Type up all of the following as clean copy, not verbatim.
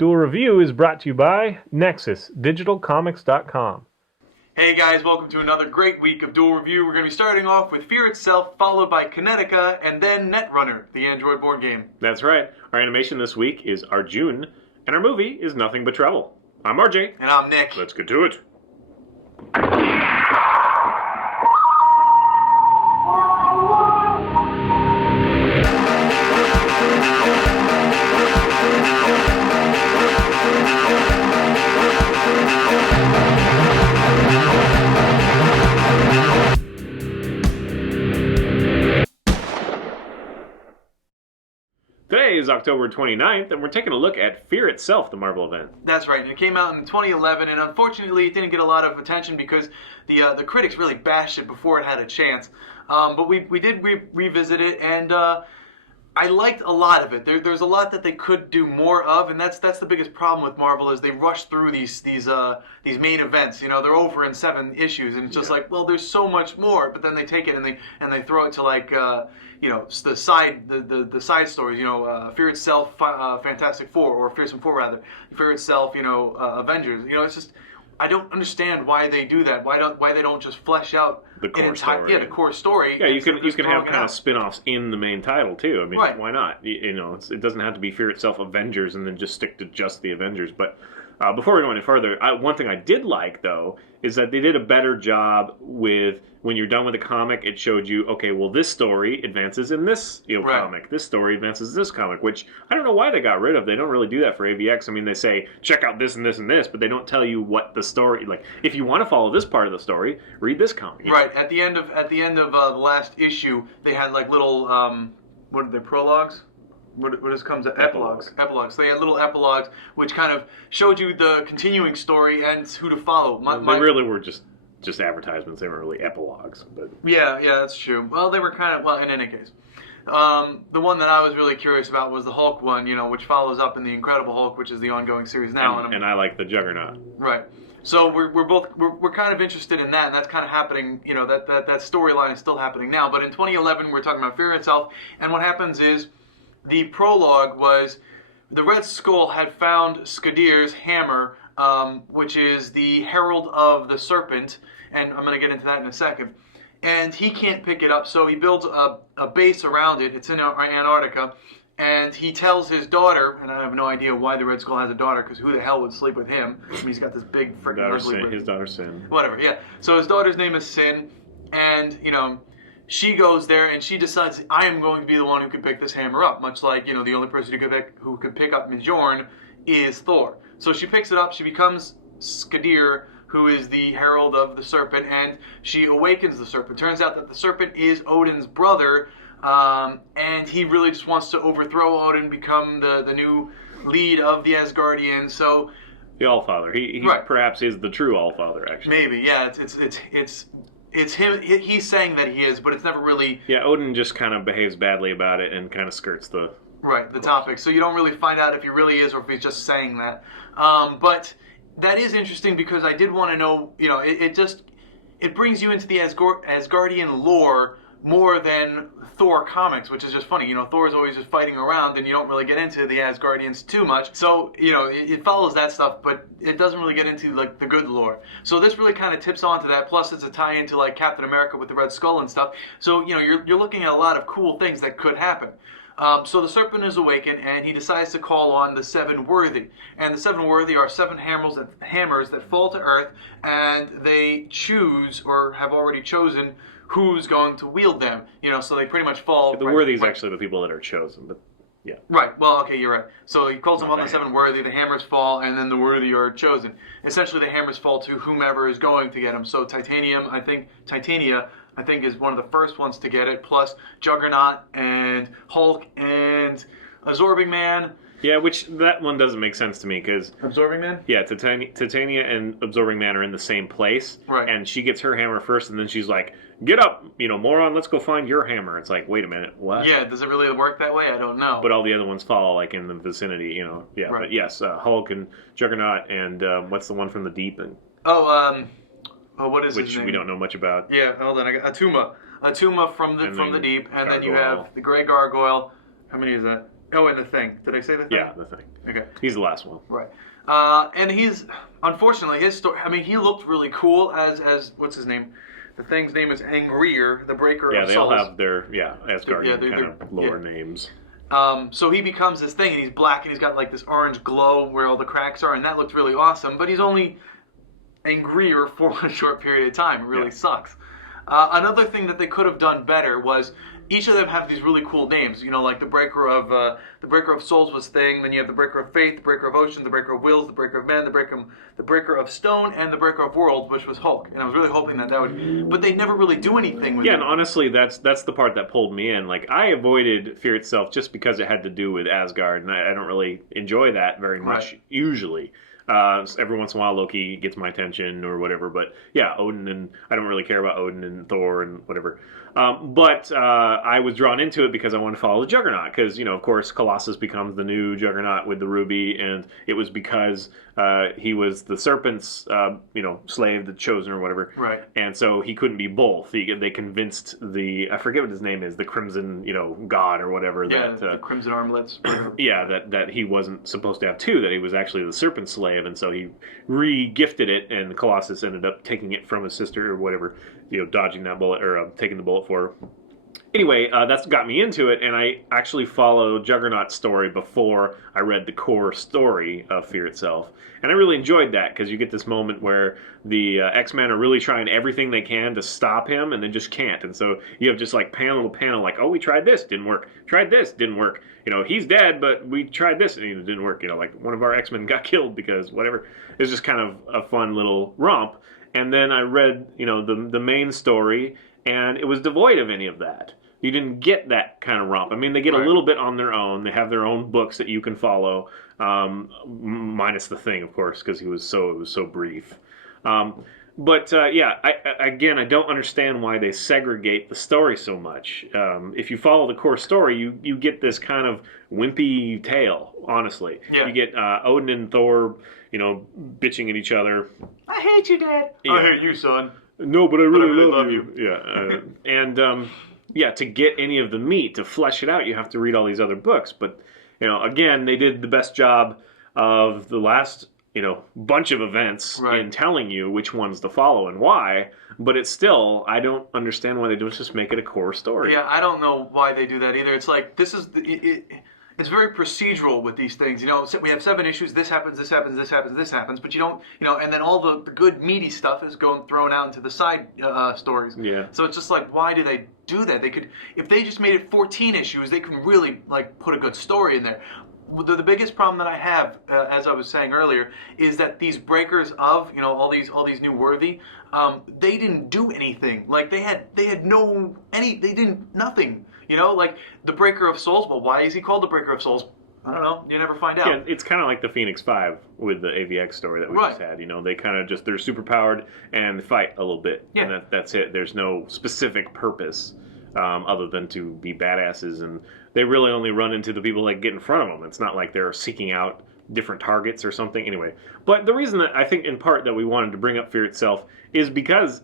Duel Review is brought to you by NexusDigitalComics.com. Hey guys, welcome to another great week of Duel Review. We're going to be starting off with Fear Itself, followed by Kinetica, and then Netrunner, the Android board game. That's right. Our animation this week is Arjun, and our movie is Nothing But Trouble. I'm RJ. And I'm Nick. Let's get to it. Today is October 29th, and we're taking a look at Fear Itself, the Marvel event. That's right, and it came out in 2011, and unfortunately it didn't get a lot of attention because the critics really bashed it before it had a chance. But we did revisit it, and I liked a lot of it. There's a lot that they could do more of, and that's the biggest problem with Marvel is they rush through these main events. You know, they're over in 7 issues, and it's just like, well, there's so much more. But then they take it and they throw it to like the side stories. Fear Itself, Fantastic Four, or Fearsome Four rather. Fear Itself, Avengers. It's just I don't understand why they do that. Why they don't just flesh out the core story. Yeah, the core story. Yeah, you can have kind of spin-offs in the main title too. I mean, right. Why not? It doesn't have to be Fear Itself Avengers and then just stick to just the Avengers. But before we go any further, one thing I did like though is that they did a better job with when you're done with the comic. It showed you, okay, well, this story advances in this right. comic. This story advances in this comic, which I don't know why they got rid of. They don't really do that for AVX. I mean, they say check out this and this and this, but they don't tell you what the story. Like, if you want to follow this part of the story, read this comic. Right. At the end of the last issue, they had like little what are they, prologues? What comes to epilogues? Epilogues. They had little epilogues, which kind of showed you the continuing story and who to follow. They really were just advertisements. They weren't really epilogues. But yeah, that's true. Well, they were kind of, well, in any case. The one that I was really curious about was the Hulk one, which follows up in the Incredible Hulk, which is the ongoing series now. And I like the Juggernaut. Right. So we're kind of interested in that, and that's kind of happening. That storyline is still happening now. But in 2011, we're talking about Fear Itself, and what happens is the prologue was the Red Skull had found Skadir's hammer, which is the Herald of the Serpent, and I'm going to get into that in a second. And he can't pick it up, so he builds a base around it. It's in Antarctica. And he tells his daughter, and I have no idea why the Red Skull has a daughter, because who the hell would sleep with him? I mean, he's got this big freaking ugly... His daughter Sin. Whatever, yeah. So his daughter's name is Sin, and, she goes there and she decides, I am going to be the one who can pick this hammer up, much like, the only person who could pick up Mjolnir is Thor. So she picks it up, she becomes Skadir, who is the Herald of the Serpent, and she awakens the Serpent. Turns out that the Serpent is Odin's brother, and he really just wants to overthrow Odin, become the new lead of the Asgardians. So the Allfather. He right. Perhaps is the true Allfather, actually. Maybe, yeah. It's him. He's saying that he is, but it's never really. Yeah, Odin just kind of behaves badly about it and kind of skirts the topic. So you don't really find out if he really is or if he's just saying that. But that is interesting because I did want to know. It brings you into the Asgardian lore more than Thor comics, which is just funny. Thor is always just fighting around, and you don't really get into the Asgardians too much. So, it follows that stuff, but it doesn't really get into, like, the good lore. So this really kind of tips onto that, plus it's a tie into, like, Captain America with the Red Skull and stuff. So, you're looking at a lot of cool things that could happen. So the Serpent is awakened, and he decides to call on the 7 Worthy. And the 7 Worthy are 7 hammers that fall to Earth, and they choose, or have already chosen, who's going to wield them. So they pretty much fall... The Worthies actually the people that are chosen, but yeah. Right, well, okay, you're right. So he calls them on the 7 Worthy, the hammers fall, and then the Worthy are chosen. Essentially, the hammers fall to whomever is going to get them. So Titania, I think, is one of the first ones to get it, plus Juggernaut and Hulk and Absorbing Man. Yeah, which that one doesn't make sense to me because Absorbing Man. Yeah, Titania and Absorbing Man are in the same place, right? And she gets her hammer first, and then she's like, "Get up, moron! Let's go find your hammer." It's like, wait a minute, what? Yeah, does it really work that way? I don't know. But all the other ones fall like in the vicinity, Yeah, right. But yes, Hulk and Juggernaut, and what's the one from the deep? And what is his name? Which we don't know much about. Yeah, hold on. I got Atuma from the deep, and then you have the Grey Gargoyle. How many is that? Oh, and the Thing. Did I say the Thing? Yeah, the Thing. Okay. He's the last one. Right. And he's, unfortunately, his story, I mean, he looked really cool as what's his name? The Thing's name is Angrier, the Breaker Yeah, of they Souls. all have their, Asgardian they're- kind of lower names. So he becomes this thing, and he's black, and he's got like this orange glow where all the cracks are, and that looked really awesome. But he's only Angrier for a short period of time. It really sucks. Another thing that they could have done better was each of them have these really cool names. You know, like the Breaker of Souls was Thing. Then you have the Breaker of Faith, the Breaker of Ocean, the Breaker of Wills, the Breaker of Men, the Breaker of Stone, and the Breaker of Worlds, which was Hulk. And I was really hoping that would, but they never really do anything with it. Yeah, and honestly, that's the part that pulled me in. Like, I avoided Fear itself just because it had to do with Asgard, and I don't really enjoy that very much usually. Every once in a while, Loki gets my attention or whatever, but yeah, Odin, and I don't really care about Odin and Thor and whatever. But I was drawn into it because I wanted to follow the Juggernaut, because, you know, of course, Colossus becomes the new Juggernaut with the ruby, and it was because he was the Serpent's, slave, the chosen or whatever. Right. And so he couldn't be both. They convinced I forget what his name is, the Crimson, God or whatever. Yeah, that, the Crimson Armlets. Yeah, that he wasn't supposed to have two, that he was actually the Serpent's slave, and so he re-gifted it, and Colossus ended up taking it from his sister or whatever, dodging that bullet, or taking the bullet for her. Anyway, that's got me into it, and I actually followed Juggernaut's story before I read the core story of Fear itself. And I really enjoyed that, because you get this moment where the X-Men are really trying everything they can to stop him, and then just can't. And so you have just like panel to panel, like, oh, we tried this, didn't work. Tried this, didn't work. He's dead, but we tried this, and it didn't work. Like one of our X-Men got killed because whatever. It was just kind of a fun little romp. And then I read, the main story, and it was devoid of any of that. You didn't get that kind of romp. I mean, they get a little bit on their own. They have their own books that you can follow, minus the Thing, of course, because it was so brief. But I don't understand why they segregate the story so much. If you follow the core story, you get this kind of wimpy tale, honestly. Yeah. You get Odin and Thor, bitching at each other. I hate you, Dad. Yeah. I hate you, son. No, but I really love you. Yeah, to get any of the meat, to flesh it out, you have to read all these other books. But, again, they did the best job of the last, bunch of events in telling you which ones to follow and why. But it's still, I don't understand why they don't just make it a core story. Yeah, I don't know why they do that either. It's like, this is... It's very procedural with these things. We have 7 issues. This happens, this happens, this happens, this happens. But you don't, and then all the good meaty stuff is thrown out into the side stories. Yeah. So it's just like, why do they do that? They could, if they just made it 14 issues, they can really put a good story in there. The biggest problem that I have, as I was saying earlier, is that these breakers of all these new worthy, they didn't do anything. Like they did nothing. Like the Breaker of Souls. Well, why is he called the Breaker of Souls? I don't know. You never find out. Yeah, it's kind of like the Phoenix 5 with the AVX story that we just had. They kind of they're superpowered and fight a little bit. Yeah. And that's it. There's no specific purpose other than to be badasses. And they really only run into the people that get in front of them. It's not like they're seeking out different targets or something. Anyway, but the reason that I think in part that we wanted to bring up Fear itself is because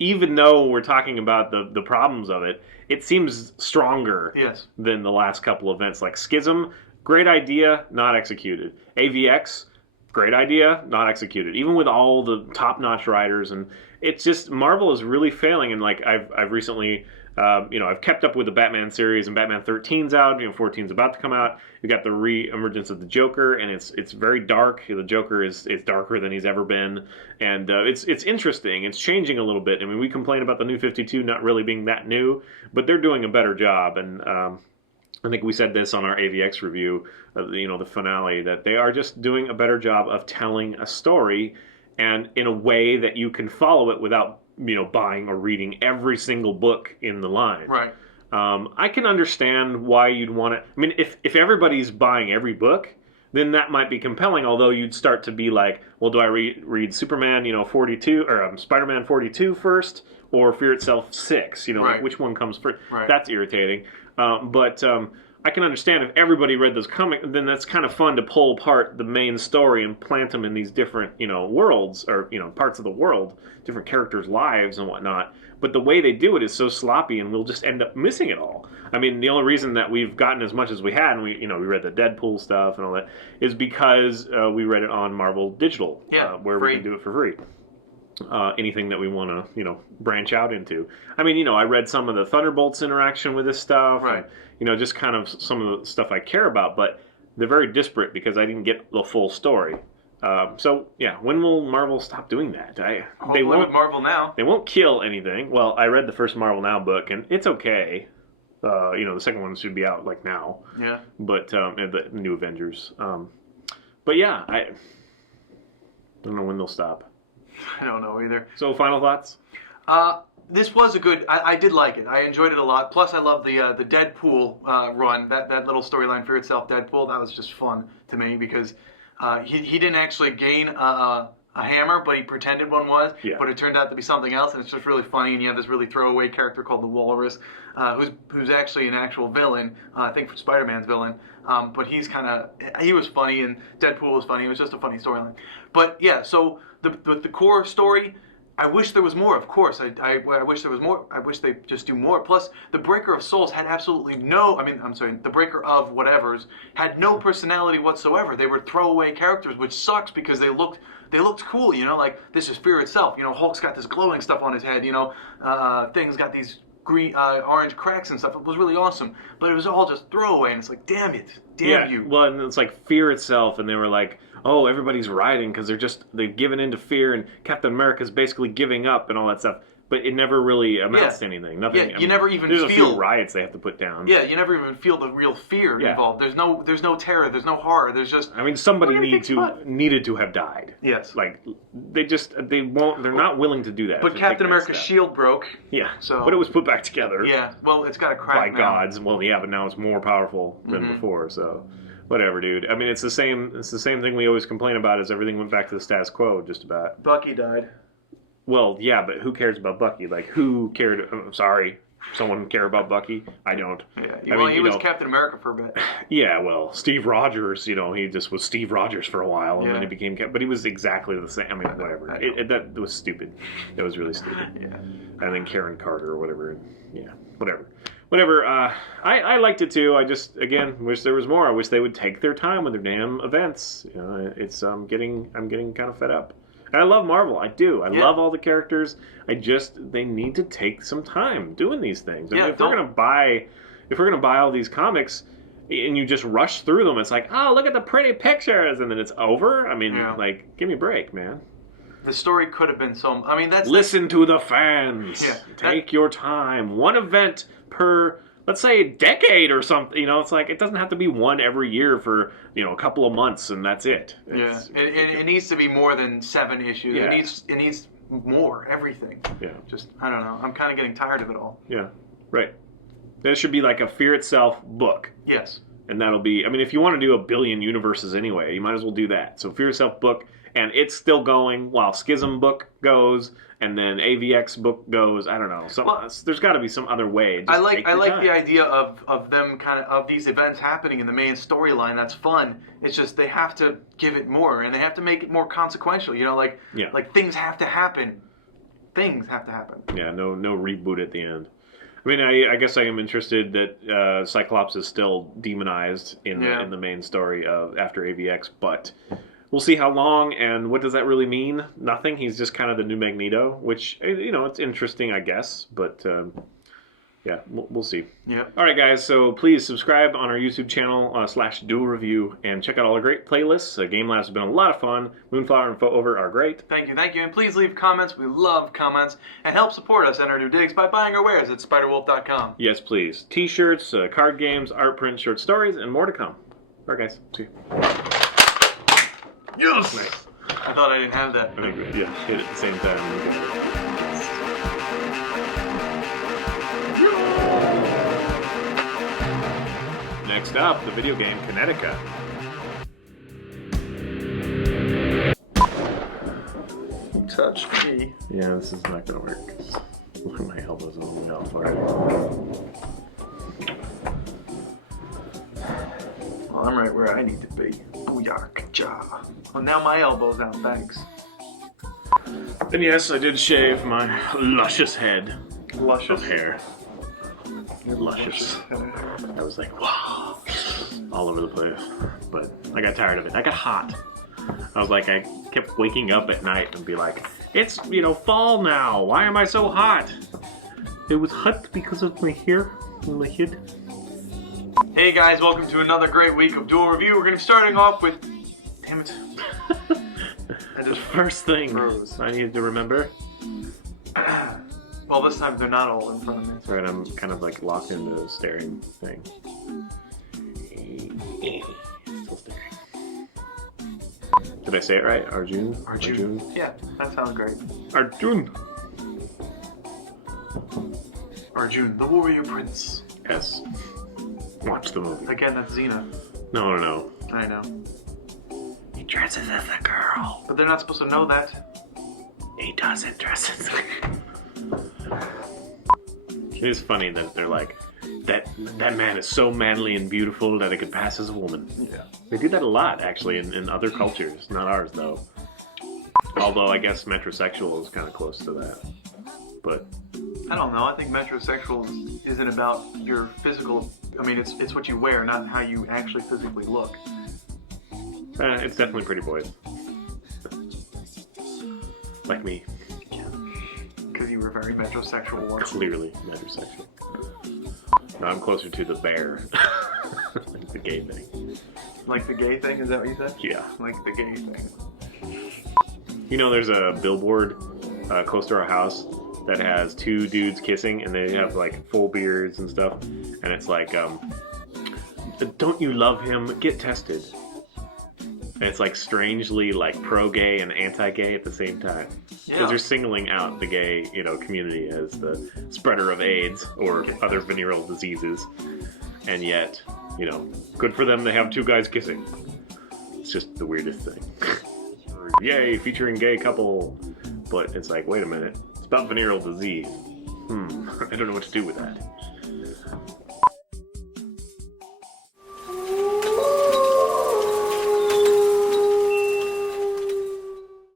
even though we're talking about the problems of it, it seems stronger than the last couple events. Like Schism, great idea, not executed. AVX, great idea, not executed. Even with all the top-notch writers, and it's just Marvel is really failing. And like I've recently, I've kept up with the Batman series, and Batman 13's out. 14's about to come out. You got the re-emergence of the Joker, and it's very dark. The Joker is darker than he's ever been, and it's interesting. It's changing a little bit. I mean, we complain about the New 52 not really being that new, but they're doing a better job. And I think we said this on our AVX review, the finale, that they are just doing a better job of telling a story, and in a way that you can follow it without buying or reading every single book in the line. Right. I can understand why you'd want to. I mean, if everybody's buying every book, then that might be compelling. Although you'd start to be like, well, do I read Superman, 42, or Spider-Man 42 first, or Fear itself 6? Which one comes first? Right. That's irritating. But I can understand if everybody read those comics, then that's kind of fun to pull apart the main story and plant them in these different, worlds, or, parts of the world, different characters' lives and whatnot. But the way they do it is so sloppy, and we'll just end up missing it all. I mean, the only reason that we've gotten as much as we had, and we read the Deadpool stuff and all that, is because we read it on Marvel Digital, where free. we can do it for free. Anything that we want to, branch out into. I mean, I read some of the Thunderbolts interaction with this stuff, right? And, just kind of some of the stuff I care about, but they're very disparate because I didn't get the full story. So yeah, when will Marvel stop doing that? Hopefully with Marvel Now. They won't kill anything. Well, I read the first Marvel Now book, and it's okay. The second one should be out like now. Yeah. But the New Avengers. But yeah, I don't know when they'll stop. I don't know either. So final thoughts? This was a good. I did like it. I enjoyed it a lot. Plus, I love the Deadpool run. That little storyline for itself, Deadpool. That was just fun to me because he didn't actually gain a hammer, but he pretended one was. Yeah. But it turned out to be something else, and it's just really funny. And you have this really throwaway character called the Walrus, who's actually an actual villain. I think for Spider-Man's villain. But he was funny, and Deadpool was funny. It was just a funny storyline. But yeah, so the core story. I wish there was more, of course. I wish there was more. I wish they just do more. Plus, the Breaker of Souls had absolutely no... the Breaker of whatevers had no personality whatsoever. They were throwaway characters, which sucks because they looked cool, like this is fear itself. Hulk's got this glowing stuff on his head, Thing's got these green, orange cracks and stuff. It was really awesome. But it was all just throwaway, and it's like, damn it. Damn you. Well, and it's like fear itself, and they were like... oh, everybody's rioting because they've given in to fear, and Captain America's basically giving up and all that stuff. But it never really amounts to anything. Nothing. Yeah, never even there's feel... There's a few riots they have to put down. Yeah, you never even feel the real fear involved. There's no terror. There's no horror. There's just... somebody needed to have died. Yes. Like, they won't... They're not willing to do that. But Captain America's shield broke. Yeah. So. But it was put back together. Yeah. Well, it's got a crack by gods. Well, yeah, but now it's more powerful than before, so... whatever, dude. It's the same thing we always complain about is everything went back to the status quo, just about. Bucky died. Well, yeah, but who cares about Bucky? Like, who cared? I'm sorry. Someone care about Bucky? I don't. Yeah. He was Captain America for a bit. Yeah, well, Steve Rogers, he just was Steve Rogers for a while, and then he became But he was exactly the same. Whatever. That was stupid. That was really stupid. Yeah. And then Karen Carter or whatever. Yeah, whatever. I liked it too. I just, again, wish there was more. I wish they would take their time with their damn events. It's I'm getting kind of fed up. And I love Marvel. I do. I love all the characters. They need to take some time doing these things. If we're gonna buy all these comics, and you just rush through them, it's like, oh, look at the pretty pictures, and then it's over. Give me a break, man. The story could have been so... Listen to the fans. Yeah, take your time. One event per, let's say, a decade or something. It's like, it doesn't have to be one every year for, a couple of months, and that's it. It needs to be more than 7 issues. Yeah. It needs more, everything. Yeah. Just, I don't know. I'm kind of getting tired of it all. Yeah, right. There should be like a Fear Itself book. Yes. And that'll be, if you want to do a billion universes anyway, you might as well do that. So Fear Itself book... and it's still going while Schism book goes, and then AVX book goes. I don't know. There's got to be some other way. I like the idea of them of these events happening in the main storyline. That's fun. It's just they have to give it more, and they have to make it more consequential. Like things have to happen. Things have to happen. Yeah. No reboot at the end. I guess I am interested that Cyclops is still demonized in the main story after AVX, but. We'll see how long, and what does that really mean? Nothing. He's just kind of the new Magneto, which, it's interesting, I guess. But, yeah, we'll see. Yep. All right, guys, so please subscribe on our YouTube channel, /Duel Review, and check out all our great playlists. Game Labs has been a lot of fun. Moonflower and Over are great. Thank you. And please leave comments. We love comments. And help support us and our new digs by buying our wares at spiderwolf.com. Yes, please. T-shirts, card games, art prints, short stories, and more to come. All right, guys. See you. Yes! Nice. I thought I didn't have that. I think, hit it at the same time. Next up, the video game Kinetica. Touch me. Yeah, this is not going to work. Look at my elbows all the way off already. Well, I'm right where I need to be. Booyah-ka-ja. Well, now my elbow's down, thanks. And yes, I did shave my luscious head Luscious of hair. luscious. I was like, wow, all over the place. But I got tired of it. I got hot. I was like, I kept waking up at night and be like, it's, fall now. Why am I so hot? It was hot because of my hair and my head. Hey guys, welcome to another great week of Duel Review. We're going to be starting off with... Damn it. The first thing froze. I needed to remember. Well, this time they're not all in front of me. That's right, I'm kind of like locked into the staring thing. Still staring. Did I say it right? Arjun? Arjun. Yeah, that sounds great. Arjun! Arjun, the warrior prince. Yes. Watch the movie. Again, that's Xena. No. I know. He dresses as a girl. But they're not supposed to know that. He doesn't dress as a girl. It is funny that they're like, that man is so manly and beautiful that it could pass as a woman. Yeah. They do that a lot, actually, in other cultures. Not ours, though. Although, I guess metrosexual is kind of close to that. But... I don't know. I think metrosexual isn't about your physical... I mean, it's what you wear, not how you actually physically look. It's definitely pretty boys. Like me. Because you were very metrosexual once. Clearly metrosexual. No, I'm closer to the bear. Like the gay thing. Like the gay thing? Is that what you said? Yeah. Like the gay thing. There's a billboard close to our house that has two dudes kissing, and they have like full beards and stuff. And it's like, don't you love him? Get tested. And it's like strangely like pro-gay and anti-gay at the same time. Because they're singling out the gay, community as the spreader of AIDS or other venereal diseases. And yet, good for them to have two guys kissing. It's just the weirdest thing. Yay, featuring gay couple. But it's like, wait a minute. It's about venereal disease. I don't know what to do with that.